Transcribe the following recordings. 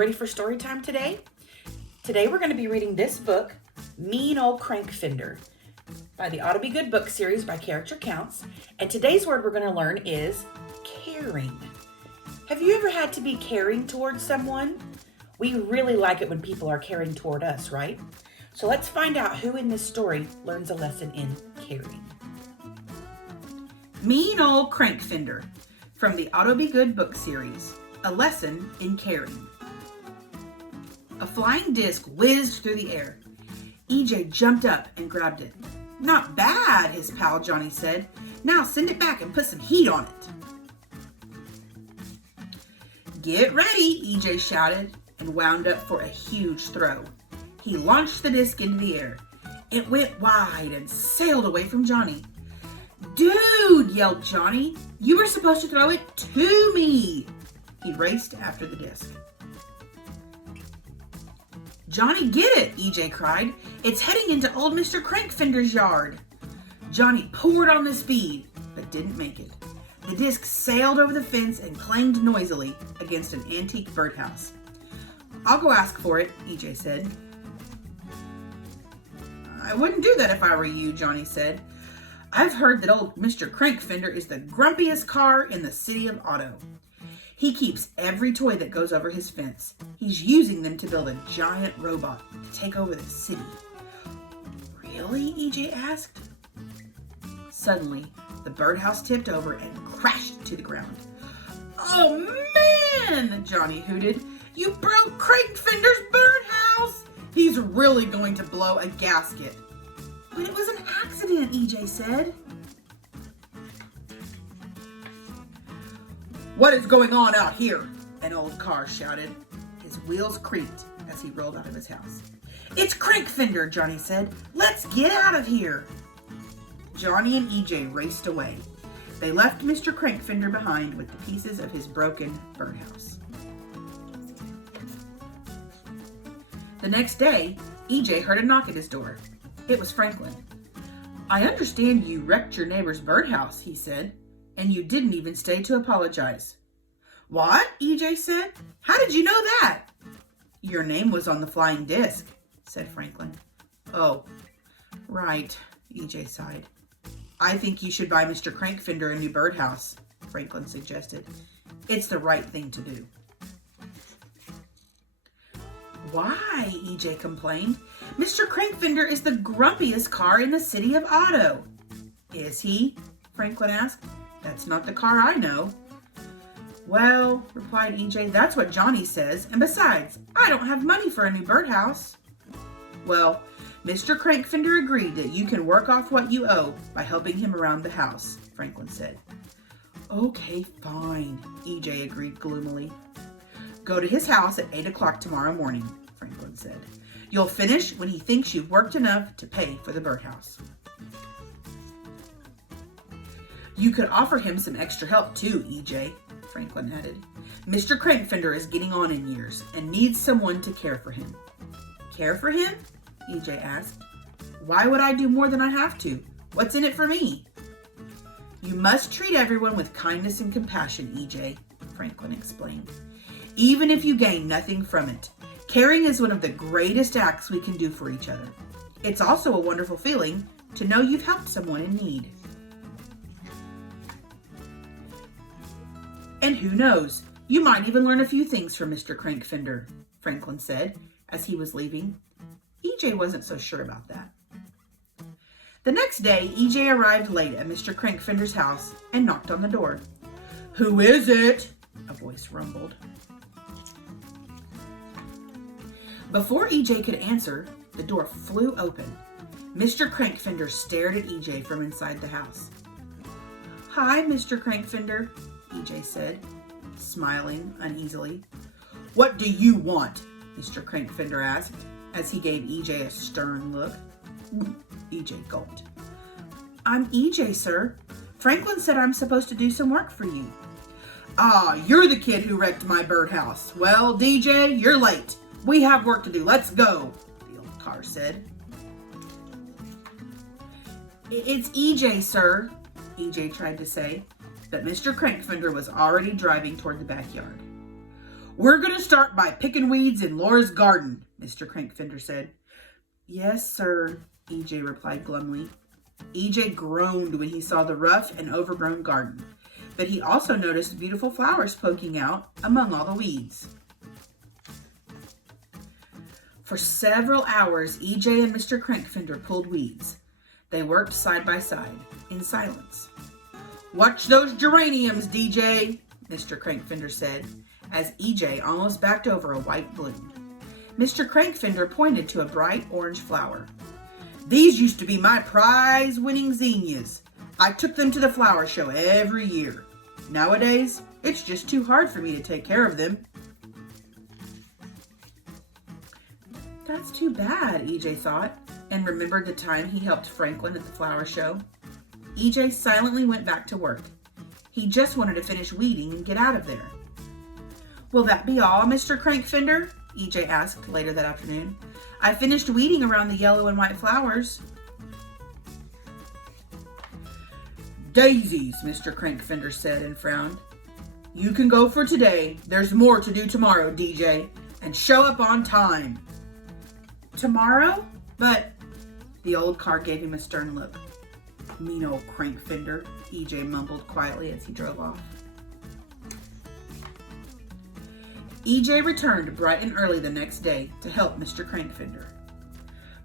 ready for story time today? Today we're going to be reading this book, Mean Ol Crankfender, by the Ought to Be Good book series by Character Counts. And today's word we're going to learn is caring. Have you ever had to be caring towards someone? We really like it when people are caring toward us, right? So let's find out who in this story learns a lesson in caring. Mean Ol Crankfender, from the Ought to Be Good book series, a lesson in caring. A flying disc whizzed through the air. EJ jumped up and grabbed it. "Not bad," his pal Johnny said. "Now send it back and put some heat on it." "Get ready," EJ shouted and wound up for a huge throw. He launched the disc into the air. It went wide and sailed away from Johnny. "Dude," yelled Johnny, "you were supposed to throw it to me." He raced after the disc. "Johnny, get it," EJ cried. "It's heading into old Mr. Crankfender's yard." Johnny poured on the speed, but didn't make it. The disc sailed over the fence and clanged noisily against an antique birdhouse. "I'll go ask for it," EJ said. "I wouldn't do that if I were you," Johnny said. "I've heard that old Mr. Crankfender is the grumpiest car in the city of Otto. He keeps every toy that goes over his fence. He's using them to build a giant robot to take over the city." "Really?" EJ asked. Suddenly, the birdhouse tipped over and crashed to the ground. "Oh man!" Johnny hooted. "You broke Crankfender's birdhouse! He's really going to blow a gasket." "But it was an accident," EJ said. "What is going on out here?" an old car shouted. His wheels creaked as he rolled out of his house. "It's Crankfender," Johnny said. "Let's get out of here." Johnny and EJ raced away. They left Mr. Crankfender behind with the pieces of his broken birdhouse. The next day, EJ heard a knock at his door. It was Franklin. "I understand you wrecked your neighbor's birdhouse," he said, "and you didn't even stay to apologize." "What?" EJ said. "How did you know that?" "Your name was on the flying disc," said Franklin. "Oh, right," EJ sighed. "I think you should buy Mr. Crankfender a new birdhouse," Franklin suggested. "It's the right thing to do." "Why?" EJ complained. "Mr. Crankfender is the grumpiest car in the city of Otto." "Is he?" Franklin asked. "That's not the car I know." "Well," replied EJ, "that's what Johnny says. And besides, I don't have money for a new birdhouse." "Well, Mr. Crankfender agreed that you can work off what you owe by helping him around the house," Franklin said. "Okay, fine," EJ agreed gloomily. "Go to his house at 8 o'clock tomorrow morning," Franklin said. "You'll finish when he thinks you've worked enough to pay for the birdhouse." "You could offer him some extra help too, EJ," Franklin added. "Mr. Crankfender is getting on in years and needs someone to care for him." "Care for him?" EJ asked. "Why would I do more than I have to? What's in it for me?" "You must treat everyone with kindness and compassion, EJ," Franklin explained. "Even if you gain nothing from it. Caring is one of the greatest acts we can do for each other. It's also a wonderful feeling to know you've helped someone in need." "And who knows, you might even learn a few things from Mr. Crankfender," Franklin said as he was leaving. EJ wasn't so sure about that. The next day, EJ arrived late at Mr. Crankfender's house and knocked on the door. "Who is it?" a voice rumbled. Before EJ could answer, the door flew open. Mr. Crankfender stared at EJ from inside the house. "Hi, Mr. Crankfender," EJ said, smiling uneasily. "What do you want?" Mr. Crankfender asked, as he gave EJ a stern look. EJ gulped. "I'm EJ, sir. Franklin said I'm supposed to do some work for you." "Ah, you're the kid who wrecked my birdhouse. Well, DJ, you're late. We have work to do. Let's go," the old car said. "It's EJ, sir," EJ tried to say, but Mr. Crankfender was already driving toward the backyard. We're going to start by picking weeds in Laura's garden, Mr. Crankfender said. Yes, sir, EJ replied glumly. EJ groaned when he saw the rough and overgrown garden, but he also noticed beautiful flowers poking out among all the weeds. For several hours, EJ and Mr. Crankfender pulled weeds. They worked side by side, in silence. Watch those geraniums, DJ, Mr. Crankfender said, as EJ almost backed over a white bloom. Mr. Crankfender pointed to a bright orange flower. These used to be my prize-winning zinnias. I took them to the flower show every year. Nowadays, it's just too hard for me to take care of them. That's too bad, EJ thought, and remembered the time he helped Franklin at the flower show. EJ silently went back to work. He just wanted to finish weeding and get out of there. Will that be all, Mr. Crankfender? EJ asked later that afternoon. I finished weeding around the yellow and white flowers. Daisies, Mr. Crankfender said and frowned. You can go for today. There's more to do tomorrow, DJ, and show up on time. Tomorrow? But the old car gave him a stern look. Mean old Crankfender, EJ mumbled quietly as he drove off. EJ returned bright and early the next day to help Mr. Crankfender.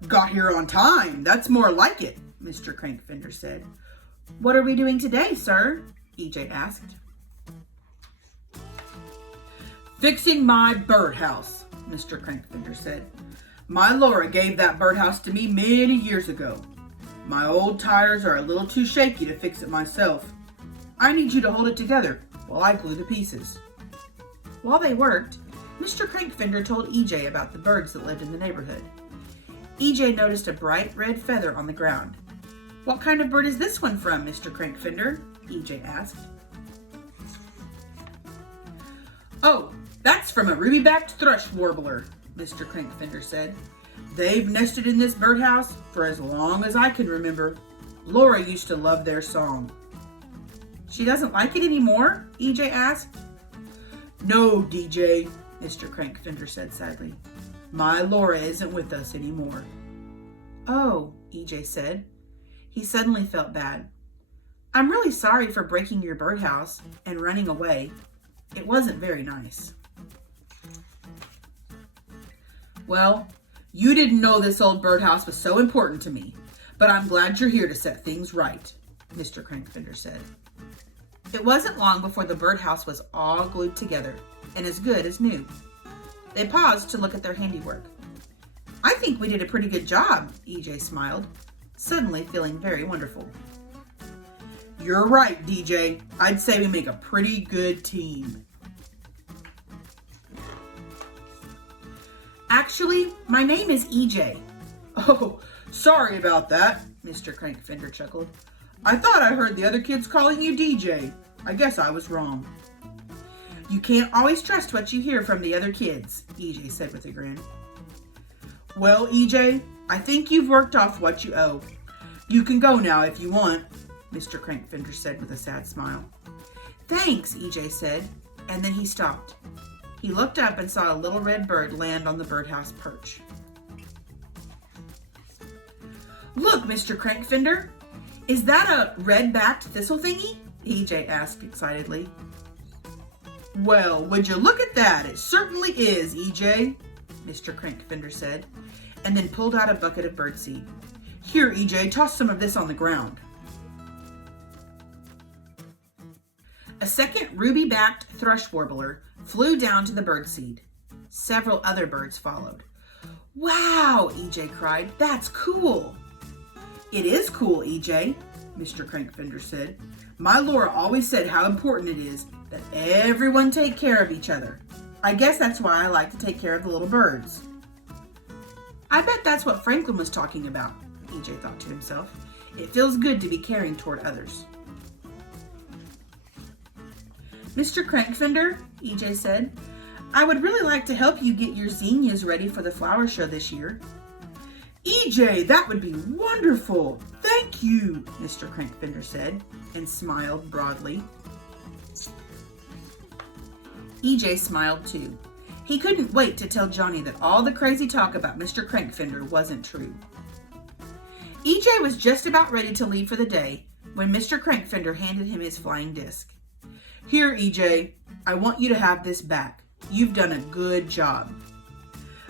Got here on time. That's more like it, Mr. Crankfender said. What are we doing today, sir? EJ asked. Fixing my birdhouse, Mr. Crankfender said. My Laura gave that birdhouse to me many years ago. My old tires are a little too shaky to fix it myself. I need you to hold it together while I glue the pieces. While they worked, Mr. Crankfender told EJ about the birds that lived in the neighborhood. EJ noticed a bright red feather on the ground. What kind of bird is this one from, Mr. Crankfender? EJ asked. Oh, that's from a ruby-backed thrush warbler, Mr. Crankfender said. They've nested in this birdhouse for as long as I can remember. Laura used to love their song. She doesn't like it anymore? EJ asked. No, DJ, Mr. Crankfender said sadly. My Laura isn't with us anymore. Oh, EJ said. He suddenly felt bad. I'm really sorry for breaking your birdhouse and running away. It wasn't very nice. Well, you didn't know this old birdhouse was so important to me, but I'm glad you're here to set things right, Mr. Crankfender said. It wasn't long before the birdhouse was all glued together and as good as new. They paused to look at their handiwork. I think we did a pretty good job, EJ smiled, suddenly feeling very wonderful. You're right, DJ. I'd say we make a pretty good team. Actually, my name is EJ. Oh, sorry about that, Mr. Crankfender chuckled. I thought I heard the other kids calling you DJ. I guess I was wrong. You can't always trust what you hear from the other kids, EJ said with a grin. Well, EJ, I think you've worked off what you owe. You can go now if you want, Mr. Crankfender said with a sad smile. Thanks, EJ said, and then he stopped. He looked up and saw a little red bird land on the birdhouse perch. Look, Mr. Crankfender, is that a red-backed thistle thingy? EJ asked excitedly. Well, would you look at that? It certainly is, EJ, Mr. Crankfender said, and then pulled out a bucket of birdseed. Here, EJ, toss some of this on the ground. A second ruby-backed thrush warbler flew down to the birdseed. Several other birds followed. Wow, EJ cried, that's cool. It is cool, EJ, Mr. Crankfender said. My Laura always said how important it is that everyone take care of each other. I guess that's why I like to take care of the little birds. I bet that's what Franklin was talking about, EJ thought to himself. It feels good to be caring toward others. Mr. Crankfender, EJ said, I would really like to help you get your zinnias ready for the flower show this year. EJ, that would be wonderful. Thank you, Mr. Crankfender said, and smiled broadly. EJ smiled too. He couldn't wait to tell Johnny that all the crazy talk about Mr. Crankfender wasn't true. EJ was just about ready to leave for the day when Mr. Crankfender handed him his flying disc. Here, EJ, I want you to have this back. You've done a good job.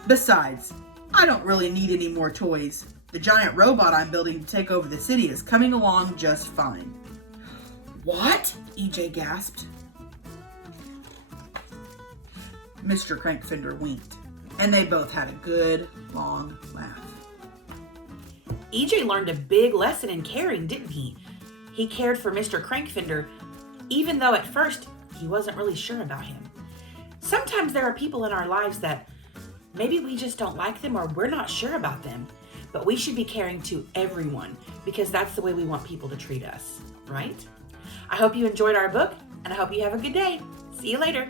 Besides, I don't really need any more toys. The giant robot I'm building to take over the city is coming along just fine. What? EJ gasped. Mr. Crankfender winked, and they both had a good, long laugh. EJ learned a big lesson in caring, didn't he? He cared for Mr. Crankfender, even though at first he wasn't really sure about him. Sometimes there are people in our lives that maybe we just don't like them or we're not sure about them, but we should be caring to everyone because that's the way we want people to treat us, right? I hope you enjoyed our book, and I hope you have a good day. See you later.